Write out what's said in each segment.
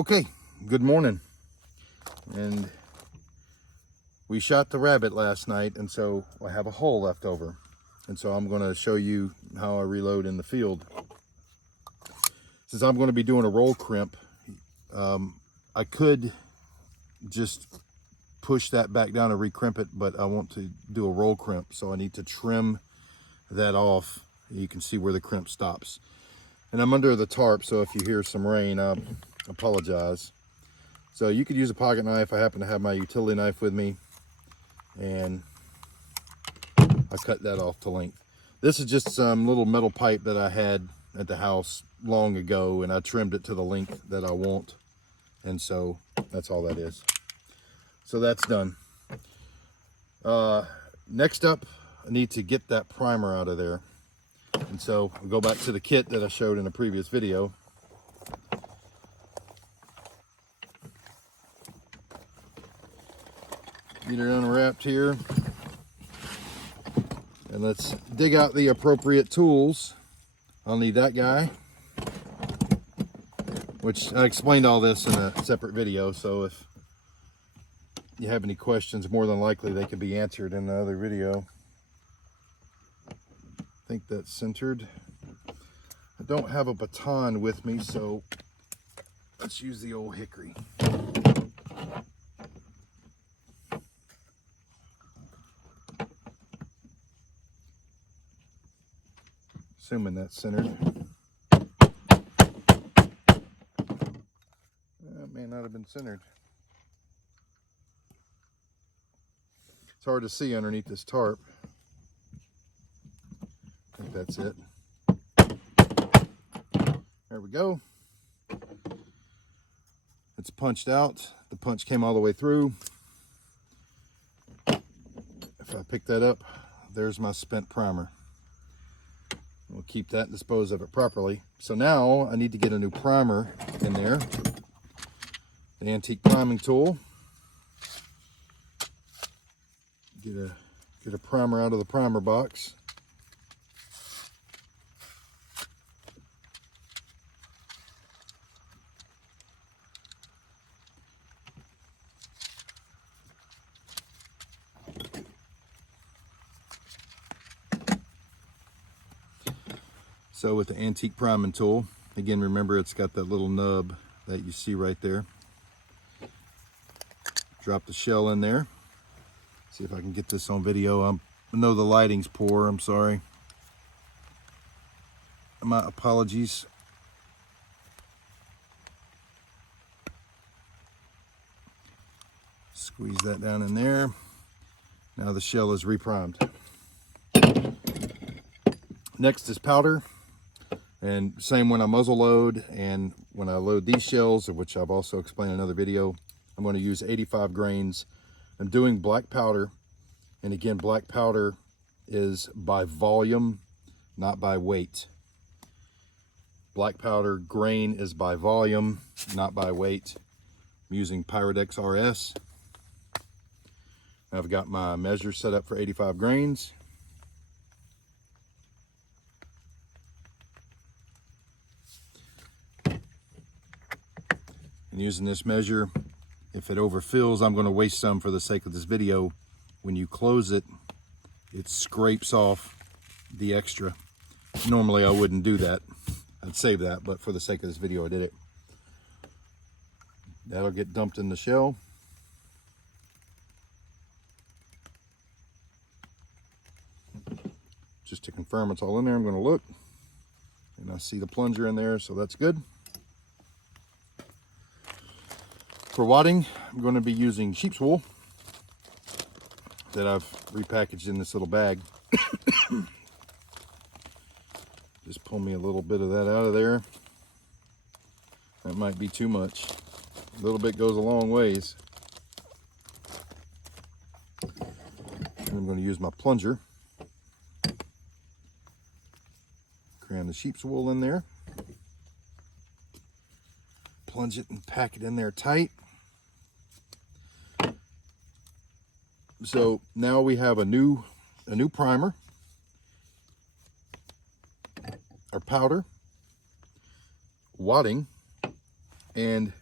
Okay, good morning. And we shot the rabbit last night, and so I have a hole left over. And so I'm going to show you how I reload in the field. Since I'm going to be doing a roll crimp, I could just push that back down and recrimp it, but I want to do a roll crimp, so I need to trim that off. You can see where the crimp stops. And I'm under the tarp, so if you hear some rain, I apologize. So you could use a pocket knife. I happen to have my utility knife with me, and I cut that off to length. This is just some little metal pipe that I had at the house long ago, and I trimmed it to the length that I want. And so that's all that is. So that's done. Next up, I need to get that primer out of there. And so we'll go back to the kit that I showed in a previous video. Get it unwrapped here. And let's dig out the appropriate tools. I'll need that guy, which I explained all this in a separate video. So if you have any questions, more than likely they could be answered in the other video. I think that's centered. I don't have a baton with me, so let's use the old hickory. Assuming that's centered. That may not have been centered. It's hard to see underneath this tarp. I think that's it. There we go. It's punched out. The punch came all the way through. If I pick that up, there's my spent primer. We'll keep that and dispose of it properly. So now I need to get a new primer in there. The antique priming tool. Get a primer out of the primer box. So with the antique priming tool, again, remember it's got that little nub that you see right there. Drop the shell in there. See if I can get this on video. I know the lighting's poor, I'm sorry. My apologies. Squeeze that down in there. Now the shell is reprimed. Next is powder. And same when I muzzle load and when I load these shells, which I've also explained in another video, I'm going to use 85 grains. I'm doing black powder. And again, black powder is by volume, not by weight. Black powder grain is by volume, not by weight. I'm using Pyrodex RS. I've got my measure set up for 85 grains. And using this measure, if it overfills, I'm going to waste some for the sake of this video. When you close it, it scrapes off the extra. Normally I wouldn't do that. I'd save that, but for the sake of this video, I did it. That'll get dumped in the shell. Just to confirm it's all in there, I'm going to look. And I see the plunger in there, so that's good. For wadding, I'm going to be using sheep's wool that I've repackaged in this little bag. Just pull me a little bit of that out of there. That might be too much. A little bit goes a long ways. And I'm going to use my plunger. Cram the sheep's wool in there. Plunge it and pack it in there tight. So now we have a new primer, our powder, wadding, and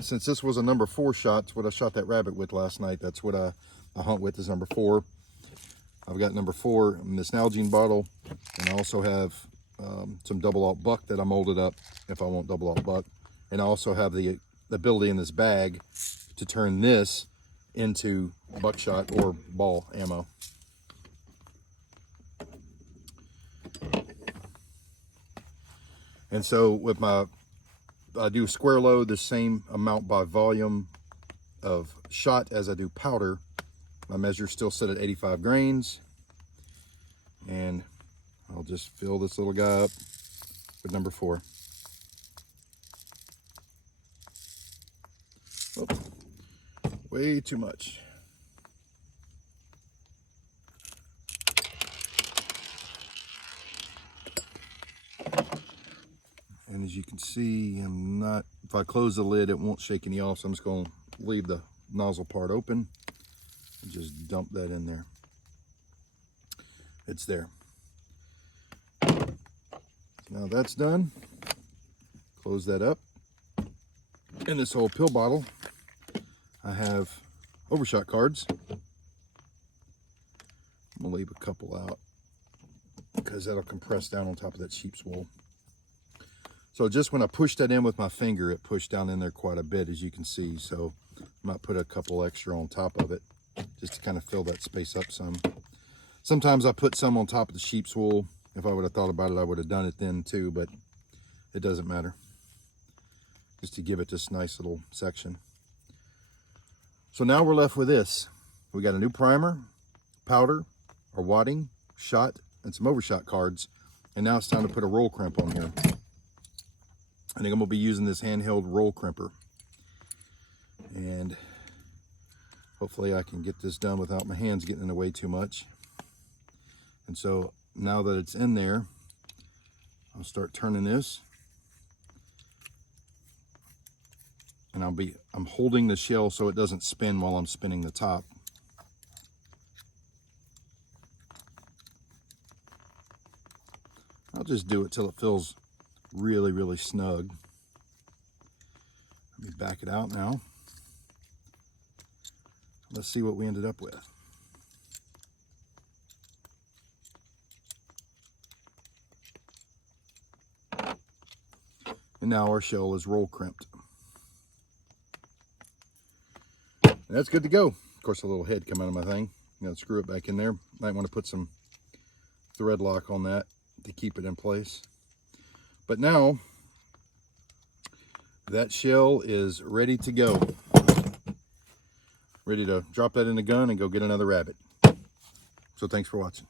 since this was a number 4 shot, it's what I shot that rabbit with last night. That's what I hunt with, is number 4. I've got number 4 in this Nalgene bottle, and I also have some double alt buck that I molded up if I want double alt buck. And I also have the ability in this bag to turn this into buckshot or ball ammo. And so with I do square load the same amount by volume of shot as I do powder. My measure's still set at 85 grains. And I'll just fill this little guy up with number 4. Oh, way too much. And as you can see, if I close the lid, it won't shake any off. So I'm just going to leave the nozzle part open and just dump that in there. It's there. Now that's done. Close that up. In this whole pill bottle, I have overshot cards. I'm gonna leave a couple out because that'll compress down on top of that sheep's wool. So just when I pushed that in with my finger, it pushed down in there quite a bit, as you can see. So I might put a couple extra on top of it just to kind of fill that space up some. Sometimes I put some on top of the sheep's wool. If I would have thought about it, I would have done it then too, but it doesn't matter. Just to give it this nice little section. So now we're left with this. We got a new primer, powder, our wadding, shot, and some overshot cards. And now it's time to put a roll crimp on here. I think I'm gonna be using this handheld roll crimper. And hopefully I can get this done without my hands getting in the way too much. And so now that it's in there, I'll start turning this. And I'm holding the shell so it doesn't spin while I'm spinning the top. I'll just do it till it feels really, really snug. Let me back it out now. Let's see what we ended up with. And now our shell is roll crimped. And that's good to go. Of course, a little head come out of my thing. You know, screw it back in there. Might want to put some thread lock on that to keep it in place. But now that shell is ready to go. Ready to drop that in the gun and go get another rabbit. So thanks for watching.